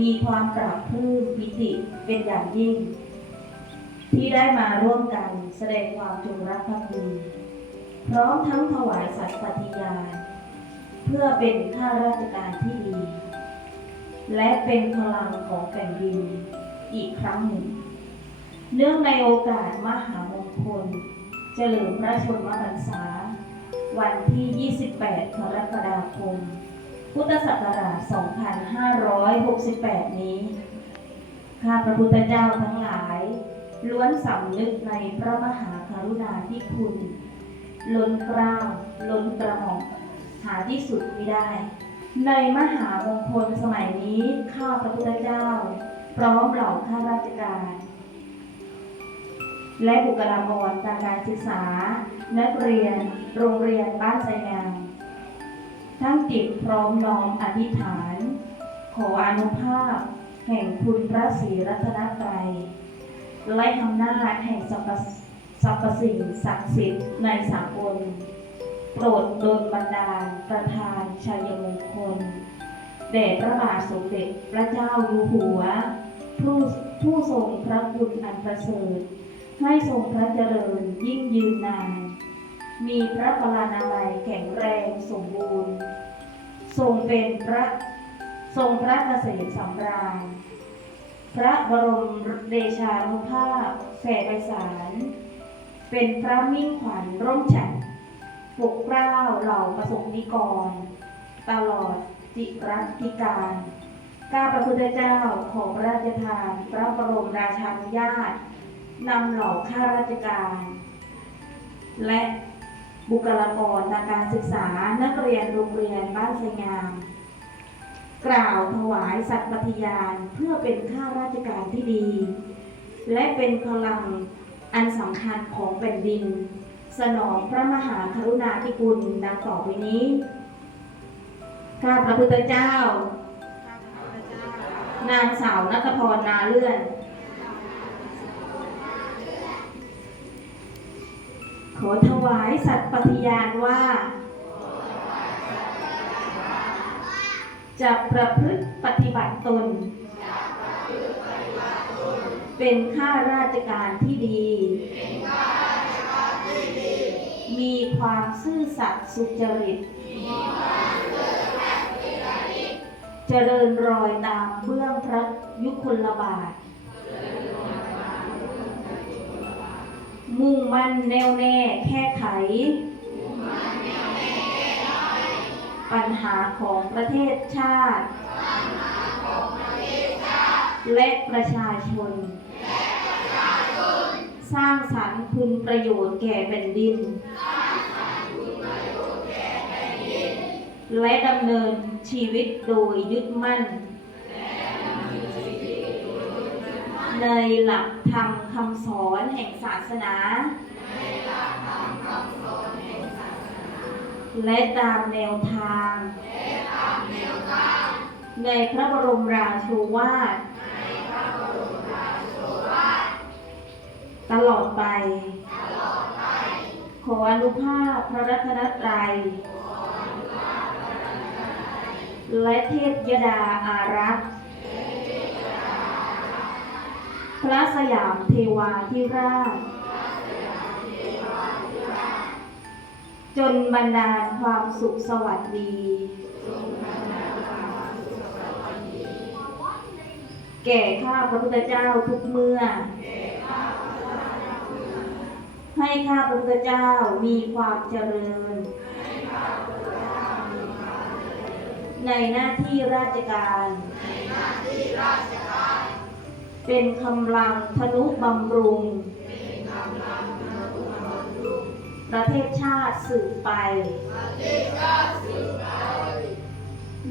มีความปราบปลื้มปิติเป็นอย่างยิ่ง ที่ได้มาร่วมกันแสดงความจงรักภักดีพร้อมทั้งถวายสัตย์ปฏิญาณเพื่อเป็นข้าราชการที่ดี และเป็นพลังของแผ่นดินอีกครั้งหนึ่ง เนื่องในโอกาสมหามงคลเฉลิมพระชนมพรรษา วันที่ 28 กรกฎาคม พุทธศักราช 2568 นี้ ข้าพระพุทธเจ้าทั้งหลาย ล้วนสำนึกในพระมหากรุณาธิคุณ ล้นกล้าล้นกระหม่อมหาที่สุดไม่ได้ ในมหามงคลสมัยนี้ ข้าพระพุทธเจ้า พร้อมเหล่าข้าราชการ และบุคลากรทางการศึกษา นักเรียน โรงเรียนบ้านไซงาม ทั้งจิตพร้อมน้อมอธิษฐาน ขออนุภาพ แห่งคุณพระศรีรัตนตรัยและอำนาจแห่งสรรพสรรพสิ่งศักดิ์สิทธิ์ในสากลโปรดดนบันดาลประทานชัยมงคลแด่พระบาทสมเด็จพระเจ้าอยู่หัว ผู้ผู้ทรงพระคุณอันประเสริฐให้ทรงพระเจริญยิ่งยืนนาน มีพระพลานามัยแข็งแรงสมบูรณ์ ทรงเป็นพระทรงพระเกษมสำราญ พระบรมเดชานุภาพแผ่ไพศาลเป็นพระมิ่งขวัญร่มฉันปกเกล้าเหล่าประสงนิกร ตลอดจิรัติการข้าพระพุทธเจ้าขอพระราชทาน พระบรมราชานุญาตนำเหล่าข้าราชการ และ บุคลากรทางการศึกษานักเรียนโรงเรียนบ้านไสงาม กล่าวถวายสัตย์ปฏิญาณเพื่อเป็นข้าราชการที่ดี และเป็นพลังอันสำคัญของแผ่นดิน สนองพระมหากรุณาธิคุณดังต่อไปนี้ข้าพระพุทธเจ้า นางสาวนัทพรนาเลื่อน ขอถวายสัตย์ปฏิญาณว่า จะประพฤติปฏิบัติตน เป็นข้าราชการที่ดี มีความซื่อสัตย์สุจริต เจริญรอยตามเบื้องพระยุคลบาท มุ่งมั่นแน่วแน่แค่ไข ปัญหาของประเทศชาติ และประชาชน สร้างสรรค์คุณประโยชน์แก่แผ่นดิน และดำเนินชีวิตโดยยึดมั่น ในหลักธรรมคำสอนแห่งศาสนา และตามแนวทาง ในพระบรมราโชวาท ตลอดไป ขออนุภาพพระรัตนตรัย และเทพยดาอารักษ์ พระสยามเทวาธิราช จนบรรดาลความสุขสวัสดี แก่ข้าพระพุทธเจ้าทุกเมื่อ ให้ข้าพระพุทธเจ้ามีความเจริญ ในหน้าที่ราชการ เป็นกำลังทนุบำรุง ประเทศชาติสืบไป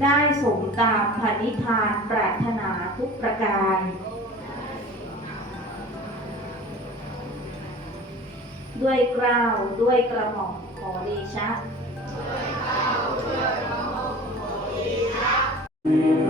ได้สมตามพานิธานปรารถนาทุกประการ ด้วยเกล้าวด้วยกระหม่อมขอเดชะเ